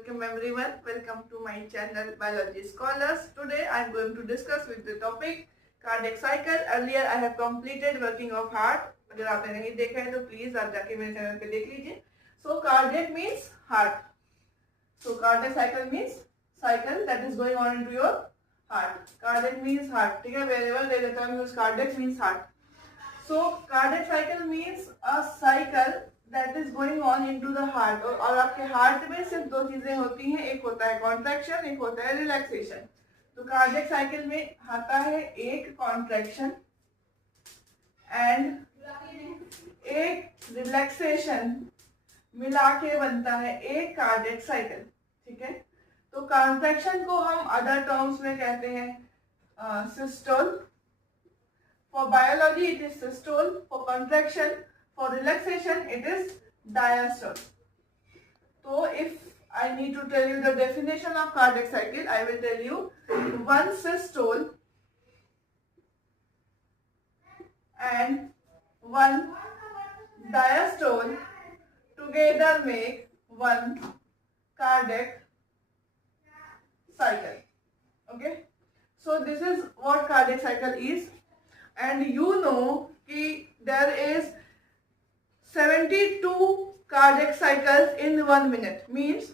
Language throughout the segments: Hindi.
Welcome everyone. Welcome to my channel Biology Scholars. Today I am going to discuss with the topic cardiac cycle. Earlier I have completed working of heart. अगर आपने नहीं देखा है तो प्लीज आप जाके मेरे चैनल पे देख लीजिए. So cardiac means heart. So cardiac cycle means cycle that is going on into your heart. Cardiac means heart. ठीक है. Wherever there is a term used cardiac means heart. So cardiac cycle means a cycle that is going on into the heart. और आपके हार्ट में सिर्फ दो चीजें होती हैं, एक होता है कॉन्ट्रैक्शन, एक होता है रिलैक्सेशन. तो कार्डियक साइकिल में आता है एक कॉन्ट्रैक्शन एंड एक रिलैक्सेशन मिला के बनता है एक कार्डियक साइकिल. ठीक है. तो कॉन्ट्रैक्शन को हम अदर टर्म्स में कहते हैं systole. For biology it is systole, for contraction, for relaxation it is diastole. So if I need to tell you the definition of cardiac cycle, I will tell you one systole and one diastole together make one cardiac cycle. Okay, so this is what cardiac cycle is. And you know कि there is 72 cardiac cycles in 1 minute. Means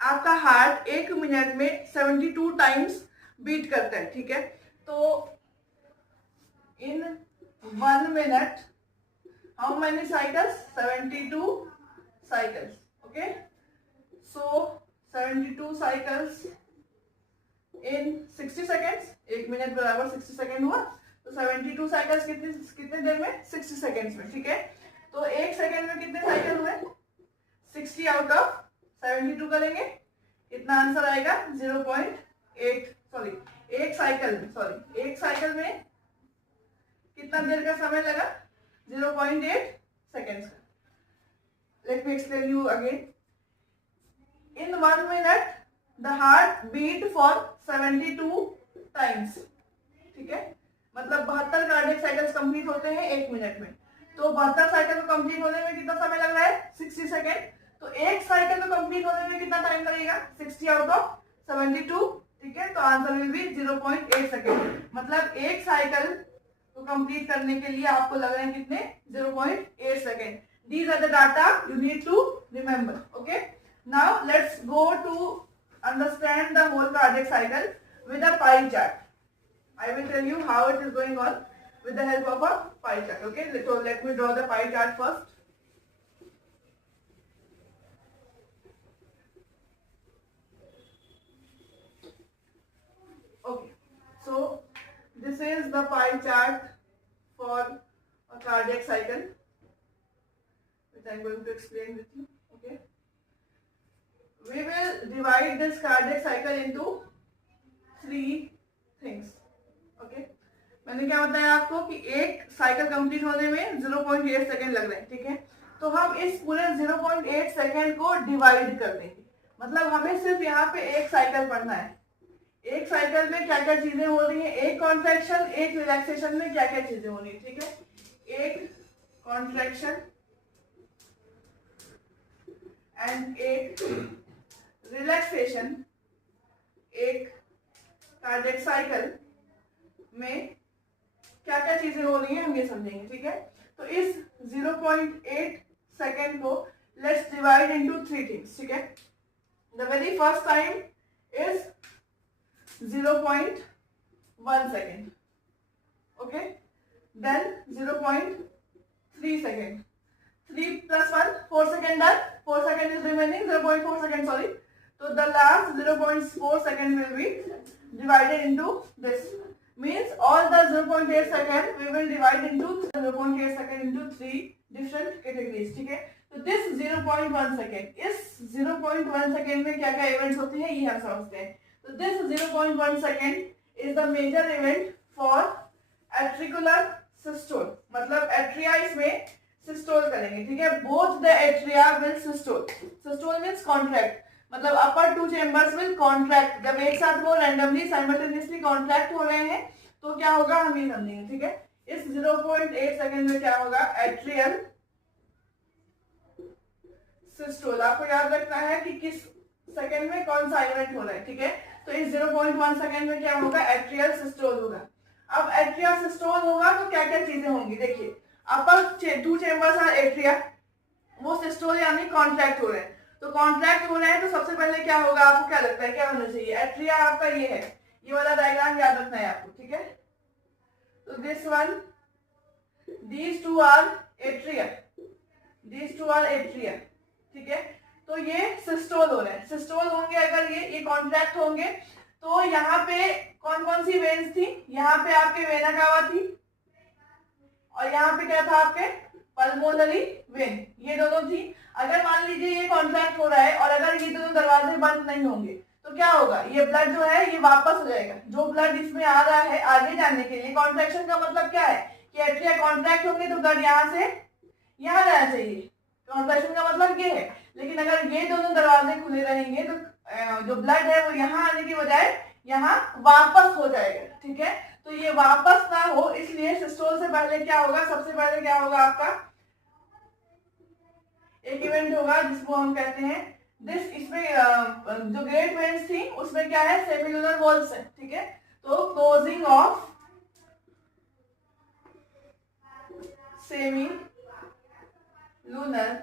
आपका हार्ट एक मिनट में 72 टाइम्स बीट करता है. ठीक है. तो in 1 minute how many cycles? 72 cycles. Okay. So 72 cycles in 60 seconds. एक मिनट बराबर 60 सेकेंड हुआ. तो 72 साइकिल्स कितने देर में? 60 सेकेंड्स में. ठीक है. तो एक सेकेंड में कितने साइकिल हुए? 60 आउट ऑफ 72 करेंगे, इतना आंसर आएगा 0.8. सॉरी एक साइकिल में कितना देर का समय लगा? 0.8 सेकेंड्स का. Let me explain you again. In 1 minute the heart beat for 72 times. ठीक है. मतलब 72 कार्डियक साइकिल्स कंप्लीट होते हैं एक मिनट में. तो 72 साइकिल को कंप्लीट होने में कितना समय लग रहा है? 60 सेकेंड. तो एक साइकिल को कंप्लीट होने में कितना टाइम लगेगा? 60 आउट ऑफ 72. ठीक है. तो आंसर विल बी 0.8 सेकेंड. मतलब एक साइकिल को कंप्लीट करने के लिए आपको लग रहे हैं कितने? 0.8 second. These are the data you need to remember. Okay. Now let's go to understand the whole cardiac cycle with a pie chart. I will tell you how it is going on with the help of a pie chart. Okay, so let me draw the pie chart first. Okay, so this is the pie chart for a cardiac cycle, which I am going to explain with you. Okay, we will divide this cardiac cycle into 3 things. Okay. मैंने क्या बताया आपको कि एक साइकिल कंप्लीट होने में 0.8 सेकेंड लग रहे हैं. ठीक है. तो हम इस पूरे 0.8 सेकेंड को डिवाइड कर देंगे. मतलब हमें सिर्फ यहाँ पे एक साइकिल पढ़ना है. एक साइकिल में क्या क्या चीजें हो रही हैं, एक कॉन्ट्रैक्शन एक रिलैक्सेशन में क्या क्या चीजें हो रही है. ठीक है. एक कॉन्ट्रैक्शन एंड एक रिलैक्सेशन एक कार्डियक साइकिल में क्या क्या चीजें हो रही हैं हम ये समझेंगे. ठीक है. तो इस 0.8 सेकेंड को लेट्स डिवाइड इनटू 3 थिंग्स. ठीक है. The very first time is 0.1 second. Okay. Then 0.3 second. 3 plus 1 4 second done. 4 second is remaining. 0.4 second sorry. तो the last 0.4 second will be divided into this. Means all the 0.8 second we will divide into 0.8 second into 3 different categories. ठीक है. तो this 0.1 second, इस 0.1 second में क्या क्या इवेंट्स होते हैं ये हम समझते हैं. तो this 0.1 second is the major event for atricular systole. मतलब atria इसमें systole करेंगे. ठीक है. Both the atria will systole. Systole means contract. मतलब अपर 2 चेम्बर्स विल कॉन्ट्रैक्ट. जब एक साथ वो रैंडमली साइमल्टेनियसली कॉन्ट्रैक्ट हो रहे हैं तो क्या होगा हम ये समझेंगे. ठीक है. इस 0.8 सेकेंड में क्या होगा? Atrial systole. आपको याद रखना है कि किस सेकेंड में कौन सा इवेंट हो रहा है, ठीक है। तो इस 0.1 सेकेंड में क्या होगा, एट्रियल सिस्टोल होगा। अब एट्रिया सिस्टोल होगा तो क्या क्या चीजें होंगी, देखिए अपर 2 चेंबर्स आर एट्रिया, वो सिस्टोल यानी कॉन्ट्रैक्ट हो रहे हैं। तो कॉन्ट्रैक्ट हो रहे हैं तो सबसे पहले क्या होगा, आपको क्या लगता है क्या होना चाहिए, एट्रिया आपका ये है, ये वाला डायग्राम याद रखना है आपको, ठीक है। तो this one, these two are atria, these two are atria, ठीक है। तो ये सिस्टोल हो रहे हैं, सिस्टोल होंगे अगर ये कॉन्ट्रैक्ट होंगे तो यहाँ पे कौन कौन सी वेन्स थी, यहाँ पे आपके वेना कावा थी और यहाँ पे क्या था आपके पल्मोनरी वेन, ये दोनों थी। अगर मान लीजिए ये कॉन्ट्रैक्ट हो रहा है और अगर ये दोनों दरवाजे बंद नहीं होंगे तो क्या होगा, ये ब्लड जो है ये वापस हो जाएगा। जो ब्लड इसमें आ रहा है आगे जाने के लिए, कॉन्ट्रैक्शन का मतलब क्या है कि एट्रिया कॉन्ट्रैक्ट होंगे तो ब्लड यहाँ से यहाँ जाना चाहिए, कॉन्ट्रैक्शन का मतलब ये है। लेकिन अगर ये दोनों दरवाजे खुले रहेंगे तो जो ब्लड है वो यहाँ आने की बजाय यहाँ वापस हो जाएगा, ठीक है। तो ये वापस ना हो इसलिए सिस्टोल से पहले क्या होगा, सबसे पहले क्या होगा आपका एक इवेंट होगा जिसको हम कहते हैं दिस, इसमें जो ग्रेट वेन्स थी उसमें क्या है, सेमिलुनर वॉल्स है, ठीक है। तो closing of semilunar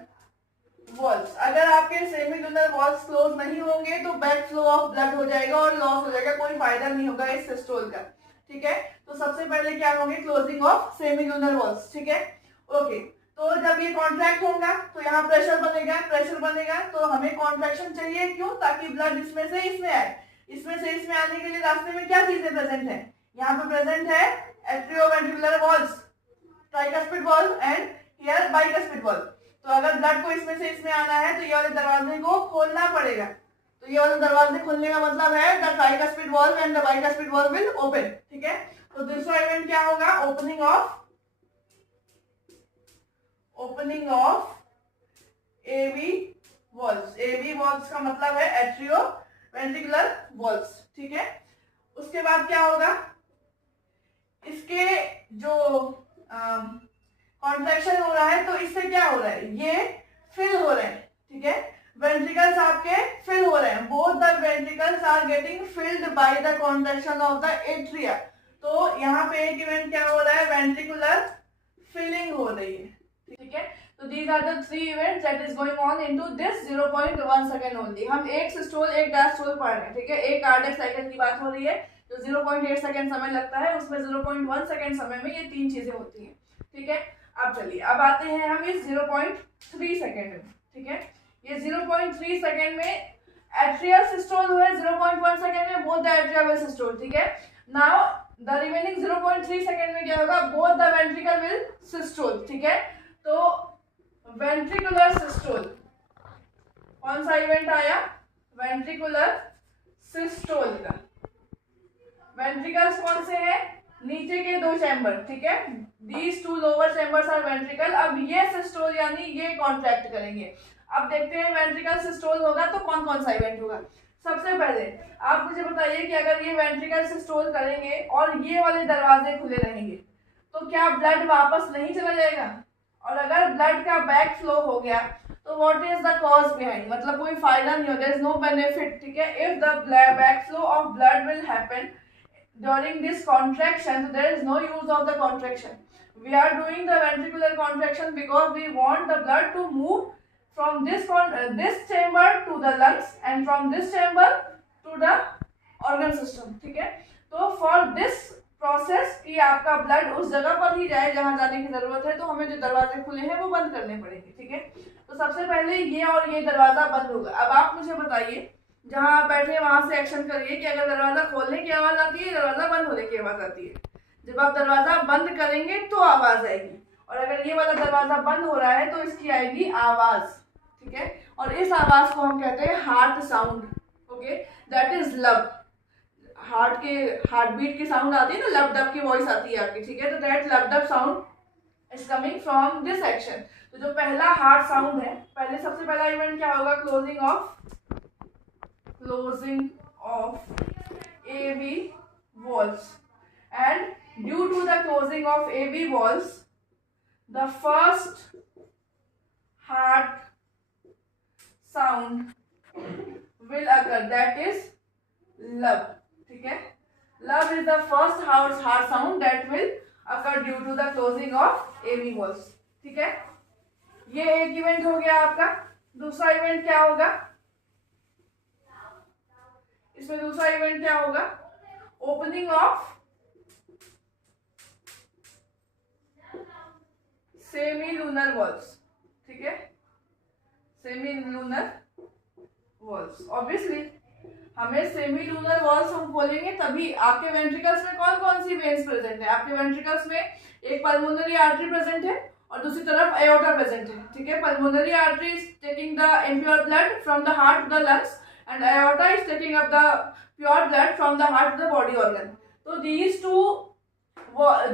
walls, अगर आपके सेमी लूनर वॉल्स क्लोज नहीं होंगे तो बैक फ्लो ऑफ ब्लड हो जाएगा और लॉस हो जाएगा, कोई फायदा नहीं होगा इस सिस्टोल का, ठीक है। तो सबसे पहले क्या होंगे, closing of semilunar valves, ठीक है, ओके। तो जब ये कॉन्ट्रैक्ट होगा तो यहाँ प्रेशर बनेगा तो हमें कॉन्ट्रैक्शन चाहिए, क्यों, ताकि ब्लड इसमें से इसमें आए। इसमें से इसमें आने के लिए रास्ते में क्या चीजें प्रेजेंट है, यहाँ पे प्रेजेंट है atrioventricular walls, tricuspid valve and here bicuspid valve. तो अगर ब्लड को इसमें से इसमें आना है तो ये वाले दरवाजे को खोलना पड़ेगा। तो ये वाले दरवाजे खोलने का मतलब है the tricuspid valve and the bicuspid valve will open, ठीक है। तो दूसरा इवेंट क्या होगा, opening of AV valves. AV valves का मतलब है एट्रियो वेंट्रिकुलर वॉल्व्स, ठीक है। उसके बाद क्या होगा, इसके जो कॉन्ट्रैक्शन हो रहा है तो इससे क्या हो रहा है, ये फिल हो रहे हैं, ठीक है। वेंट्रिकल्स आपके फिल हो रहे हैं, both the ventricles are getting filled by the contraction of the atria. तो यहाँ पे एक इवेंट क्या हो रहा है, वेंट्रिकुलर फिलिंग हो रही है, ठीक है। तो these are the 3 events that is going on into this 0.1 second only. हम एक सिस्टोल एक डायस्टोल पढ़ रहे हैं, ठीक है। एक कार्डियक साइकिल की बात हो रही है, जो 0.8 सेकेंड समय लगता है उसमें 0.1 सेकेंड समय में ये 3 चीजें होती हैं, ठीक है। अब चलिए अब आते हैं हम इस 0.3 सेकेंड में, ठीक है। ये 0.3 सेकेंड में एट्रियल सिस्टोल हुआ, 0.1 सेकेंड में both the atria will systole, ठीक है। नाउ द रिमेनिंग 0.3 सेकेंड में क्या होगा, both the ventricle will systole, ठीक है। तो वेंट्रिकुलर सिस्टोल, कौन सा इवेंट आया, वेंट्रिकुलर सिस्टोल का। वेंट्रिकल्स कौन से हैं, नीचे के 2 चैम्बर, ठीक है। These 2 lower chambers are ventricle. अब ये सिस्टोल यानी ये कॉन्ट्रैक्ट करेंगे। अब देखते हैं वेंट्रिकल सिस्टोल होगा तो कौन कौन सा इवेंट होगा। सबसे पहले आप मुझे बताइए कि अगर ये वेंट्रिकल सिस्टोल करेंगे और ये वाले दरवाजे खुले रहेंगे तो क्या ब्लड वापस नहीं चला जाएगा, और अगर ब्लड का बैक फ्लो हो गया तो what is the cause behind, मतलब कोई फायदा नहीं हो, देयर इज नो बेनिफिट, ठीक है। If the back flow of blood will happen during this contraction, so there is no use of the contraction. We are doing the ventricular contraction because we want the blood to move from this chamber to the lungs and from this chamber to the organ system, ठीक है। तो for this process कि आपका ब्लड उस जगह पर ही जाए जहां जाने की जरूरत है, तो हमें जो दरवाजे खुले हैं वो बंद करने पड़ेंगे, ठीक है। तो सबसे पहले ये और ये दरवाजा बंद होगा। अब आप मुझे बताइए, जहां आप बैठे वहां से एक्शन करिए कि अगर दरवाजा खोलने की आवाज आती है, दरवाजा बंद होने की आवाज आती है। जब आप दरवाजा बंद करेंगे तो आवाज आएगी, और अगर ये वाला दरवाजा बंद हो रहा है तो इसकी आएगी आवाज, ठीक है। और इस आवाज को हम कहते हैं heart sound, okay, that is लब। हार्ट बीट की साउंड आती है ना, लब डब की वॉइस आती है आपकी, ठीक है। तो दैट लब dub sound is coming from this action. तो जो पहला हार्ट साउंड है, पहले सबसे पहला इवेंट क्या होगा, closing of AV valves, and due to the closing of AV valves the first heart sound will occur, that is love. ठीक है, love is the first heart sound that will occur due to the closing of AV valves. ठीक है, ये एक इवेंट हो गया आपका। दूसरा इवेंट क्या होगा इसमें? दूसरा इवेंट क्या होगा? Opening of semilunar valves. ठीक है, सेमी लूनर वॉल्स। ऑब्वियसली हमें सेमी लूनर वॉल्स हम खोलेंगे तभी। आपके वेंट्रिकल्स में कौन कौन सी वेन्स प्रेजेंट है? आपके वेंट्रिकल्स में एक पल्मोनरी आर्टरी प्रेजेंट है और दूसरी तरफ एओर्टा प्रेजेंट है। ठीक है, pulmonary artery is taking the impure blood from the heart to the lungs and aorta is taking up the pure blood from the heart to the body organ. तो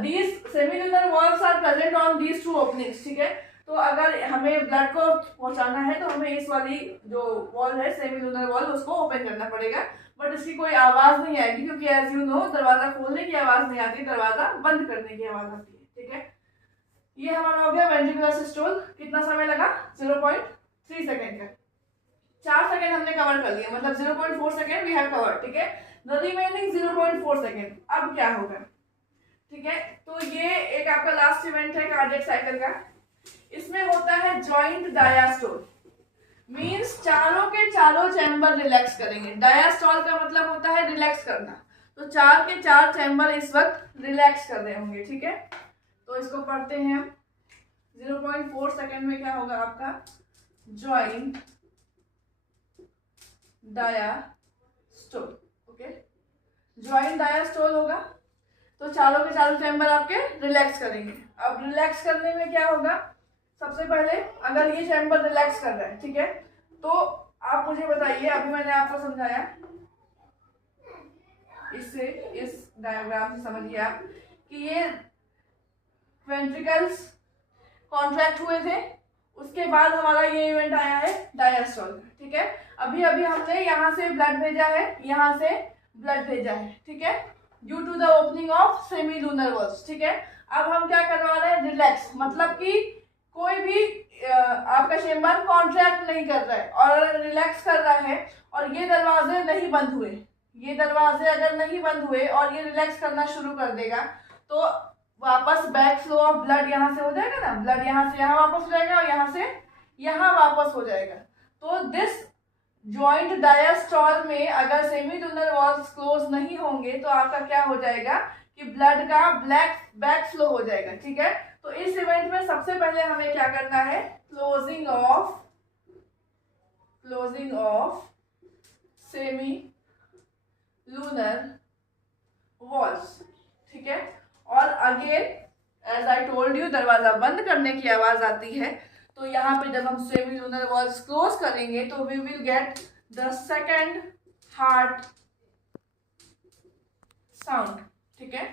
these semilunar walls are present on these two openings. ठीक है, तो अगर हमें ब्लड को पहुंचाना है तो हमें इस वाली जो वॉल है सेमीलूनर वॉल उसको ओपन करना पड़ेगा, बट इसकी कोई आवाज नहीं आएगी क्योंकि एज यू नो दरवाजा खोलने की आवाज नहीं आती, दरवाजा बंद करने की आवाज आती है। ठीक है, ये हमारा हो गया वेंट्रिकुलर सिस्टोल। कितना समय लगा? 0.3 सेकेंड का। 4 सेकेंड हमने कवर कर लिया, मतलब 0.4 सेकेंड वी हैव कवर। ठीक है, द रिमेनिंग 0.4 सेकेंड। अब क्या होगा? ठीक है, तो ये एक आपका लास्ट इवेंट है कार्डियक साइकिल का। इसमें होता है जॉइंट डायास्टोल, मींस चारों के चारों चैम्बर रिलैक्स करेंगे। डायास्टोल का मतलब होता है रिलैक्स करना, तो 4 के 4 चैम्बर इस वक्त रिलैक्स कर रहे होंगे। ठीक है, तो इसको पढ़ते हैं हम। 0.4 सेकेंड में क्या होगा आपका? जॉइंट डायास्टोल। ओके, जॉइंट डायास्टोल होगा तो चारों के चारों चैम्बर आपके रिलैक्स करेंगे। अब रिलैक्स करने में क्या होगा? सबसे पहले अगर ये चैम्बर रिलैक्स कर रहा है, ठीक है, तो आप मुझे बताइए, अभी मैंने आपको समझाया, इससे इस डायग्राम से समझिए आप कि ये वेंट्रिकल्स कॉन्ट्रैक्ट हुए थे, उसके बाद हमारा ये इवेंट आया है डायस्टोल। ठीक है, अभी अभी हमने यहाँ से ब्लड भेजा है, यहाँ से ब्लड भेजा है। ठीक है, due to the opening of semilunar valves. ठीक है, अब हम क्या करवा रहे हैं? रिलैक्स, मतलब कि कोई भी आपका चेम्बर कॉन्ट्रैक्ट नहीं कर रहा है और रिलैक्स कर रहा है और ये दरवाजे नहीं बंद हुए। ये दरवाजे अगर नहीं बंद हुए और ये रिलैक्स करना शुरू कर देगा तो वापस बैक फ्लो ऑफ ब्लड यहाँ से हो जाएगा ना, ब्लड यहाँ से यहाँ वापस हो जाएगा और यहाँ से यहाँ वापस हो जाएगा। तो दिस जॉइंट डायस्टोल में अगर सेमीलूनर वॉल्स क्लोज नहीं होंगे तो आपका क्या हो जाएगा कि ब्लड का बैक फ्लो हो जाएगा। ठीक है, तो इस इवेंट में सबसे पहले हमें क्या करना है? Closing of semilunar valves. ठीक है, और again as I told you दरवाजा बंद करने की आवाज आती है, तो यहाँ पे जब हम सेमी लूनर वॉल्स क्लोज करेंगे तो we will get the second heart sound. ठीक है,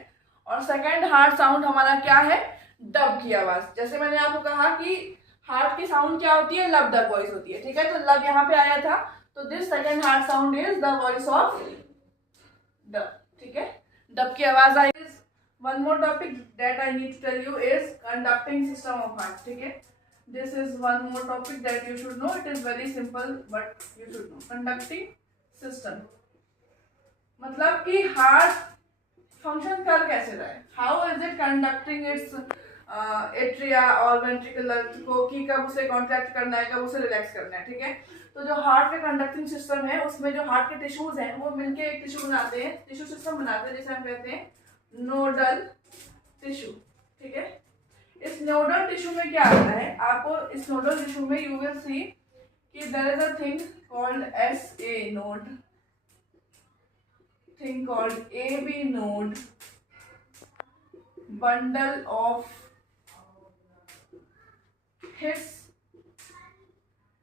और सेकेंड हार्ट साउंड हमारा क्या है? डब की आवाज। जैसे मैंने आपको कहा कि हार्ट की साउंड क्या होती है? लब डब वॉइस होती है। ठीक है, तो लब यहाँ पे आया था, तो this second heart sound is the voice of dub. ठीक है, डब की आवाज आई। One more topic that I need to tell you is conducting system of heart. ठीक है, this is one more topic that you should know. It is very simple but you should know. Conducting system मतलब कि हार्ट फंक्शन कर कैसे रहा है? How is it conducting it's atria और वेंट्रिकुलर को, कि कब उसे कॉन्ट्रैक्ट करना है, कब उसे रिलैक्स करना है। ठीक है, तो जो हार्ट का कंडक्टिंग सिस्टम है उसमें जो हार्ट के टिश्यूज हैं वो मिलके एक टिश्यू बनाते हैं, टिश्यू सिस्टम बनाते हैं जिसे हम कहते हैं नोडल टिश्यू। ठीक है, इस नोडल टिश्यू में क्या आता है? आपको इस नोडल टिश्यू में यू विल सी कि there is a thing called SA node, thing called AB node, bundle of his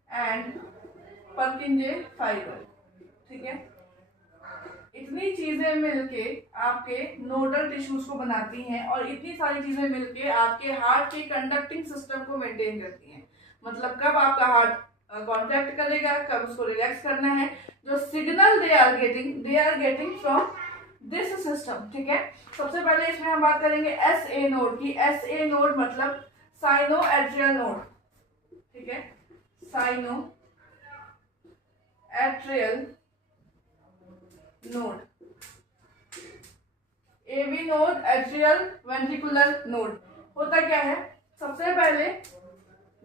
and Purkinje fibre. ठीक है, इतनी चीजें मिलके आपके नोडल टिश्यूज को बनाती हैं और इतनी सारी चीजें मिलके आपके हार्ट के कंडक्टिंग सिस्टम को मेंटेन करती हैं। मतलब कब आपका हार्ट कॉन्ट्रैक्ट करेगा, कब उसको रिलैक्स करना है, जो signal they are getting from this system. ठीक है, सबसे पहले इसमें हम बात करेंगे SA नोड की। SA नोड मतलब साइनो एट्रियल नोड। ठीक है, sino atrial node, AV node, atrial ventricular node. होता क्या है, सबसे पहले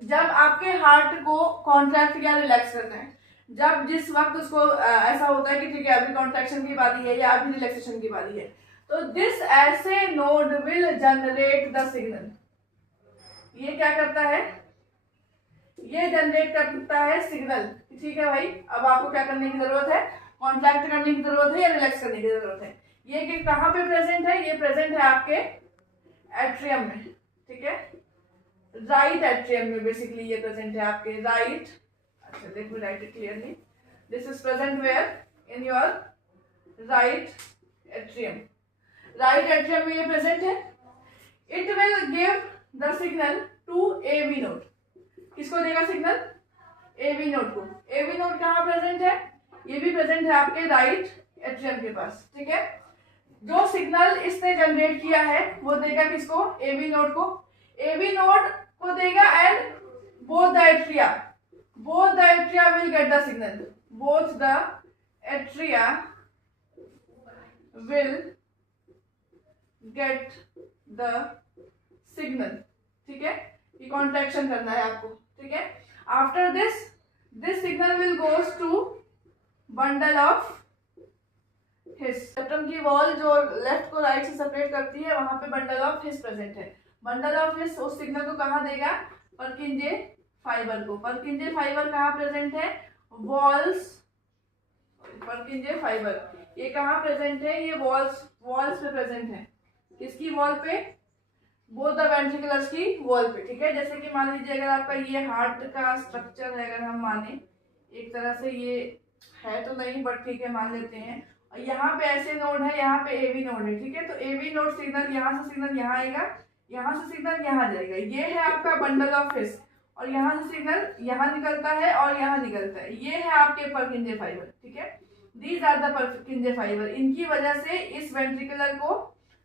जब आपके हार्ट को कॉन्ट्रैक्ट या रिलैक्स करना है, जब जिस वक्त उसको ऐसा होता है कि ठीक है अभी कॉन्ट्रैक्शन की बारी है या अभी रिलैक्सेशन की बारी है, तो दिस ऐसे node will generate the signal. ये क्या करता है, ये जनरेट करता है सिग्नल। ठीक है भाई, अब आपको क्या करने की जरूरत है, कॉन्ट्रैक्ट करने की जरूरत है या रिलैक्स करने की जरूरत है। ये कि कहाँ पे प्रेजेंट है, ये प्रेजेंट है आपके एट्रियम में। ठीक है, राइट एट्रियम में बेसिकली ये प्रेजेंट है आपके राइट। अच्छा, let me write it clearly. This is present where, in your right atrium. Right atrium में ये प्रेजेंट है। It will give the signal to AV node. किसको देगा सिग्नल, एवी नोड को। एवी नोड कहाँ प्रेजेंट है, ये भी प्रेजेंट है आपके राइट एट्रियम के पास। ठीक है, जो सिग्नल इसने जनरेट किया है वो देगा किसको, एवी नोड को। एवी नोड को देगा and both the atria, both the atria will get the signal, both the atria will get the signal। ठीक है, ये कॉन्ट्रैक्शन करना है आपको। ठीक है, after this signal will goes to bundle of His. Septum की वॉल जो लेफ्ट को राइट से सेपरेट करती है, वहां पे बंडल ऑफ हिस प्रेजेंट है। बंडल ऑफ हिस उस सिग्नल को कहाँ देगा, पर्किंजे फाइबर को। पर्किंजे फाइबर कहाँ प्रेजेंट है, वॉल्स, पर्किंजे फाइबर ये कहाँ प्रेजेंट है, ये वॉल्स पे प्रेजेंट है। किसकी वॉल पे, बोथ द वेंट्रिकुलर्स की वॉल पे। ठीक है, जैसे कि मान लीजिए अगर आपका ये हार्ट का स्ट्रक्चर है, अगर हम माने एक तरह से ये है तो नहीं बट ठीक है मान लेते हैं, यहाँ पे ऐसे नोड है, यहाँ पे एवी नोड है। ठीक है, तो एवी नोड सिग्नल यहाँ से सिग्नल यहाँ आएगा, यहाँ से सिग्नल यहाँ जाएगा। ये है आपका बंडल ऑफ हिस, और यहाँ से सिग्नल यहाँ निकलता है और यहाँ निकलता है। ये है आपके पर्किंजे फाइबर। ठीक है, these are the Purkinje fibre. इनकी वजह से इस वेंट्रिकुलर को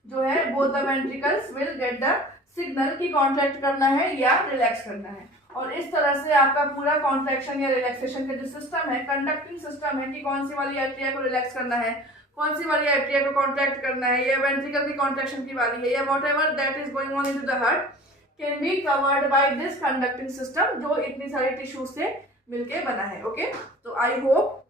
जो है, both the ventricles will get the signal की कॉन्ट्रैक्ट करना है या रिलैक्स करना है। और इस तरह से आपका पूरा कॉन्ट्रैक्शन या रिलैक्सेशन का जो सिस्टम है, कंडक्टिंग सिस्टम है, कि कौन सी वाली एट्रिया को रिलैक्स करना है, कौन सी वाली एट्रिया को कॉन्ट्रैक्ट करना है, या वेंट्रिकल की कॉन्ट्रैक्शन की बारी है, या whatever that is going on into the heart can be covered by this conducting system, जो इतनी सारी टिश्यूज से मिलके बना है। ओके, तो आई होप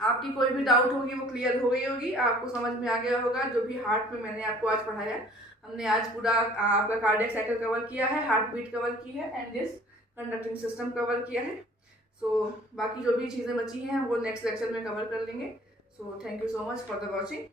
आपकी कोई भी डाउट होगी वो क्लियर हो गई होगी, आपको समझ में आ गया होगा। जो भी हार्ट में मैंने आपको आज पढ़ाया, हमने आज पूरा आपका कार्डियक साइकिल कवर किया है, हार्ट बीट कवर की है, and this conducting system cover किया है। सो बाकी जो भी चीज़ें बची हैं वो नेक्स्ट लेक्चर में कवर कर लेंगे। So thank you so much for the watching.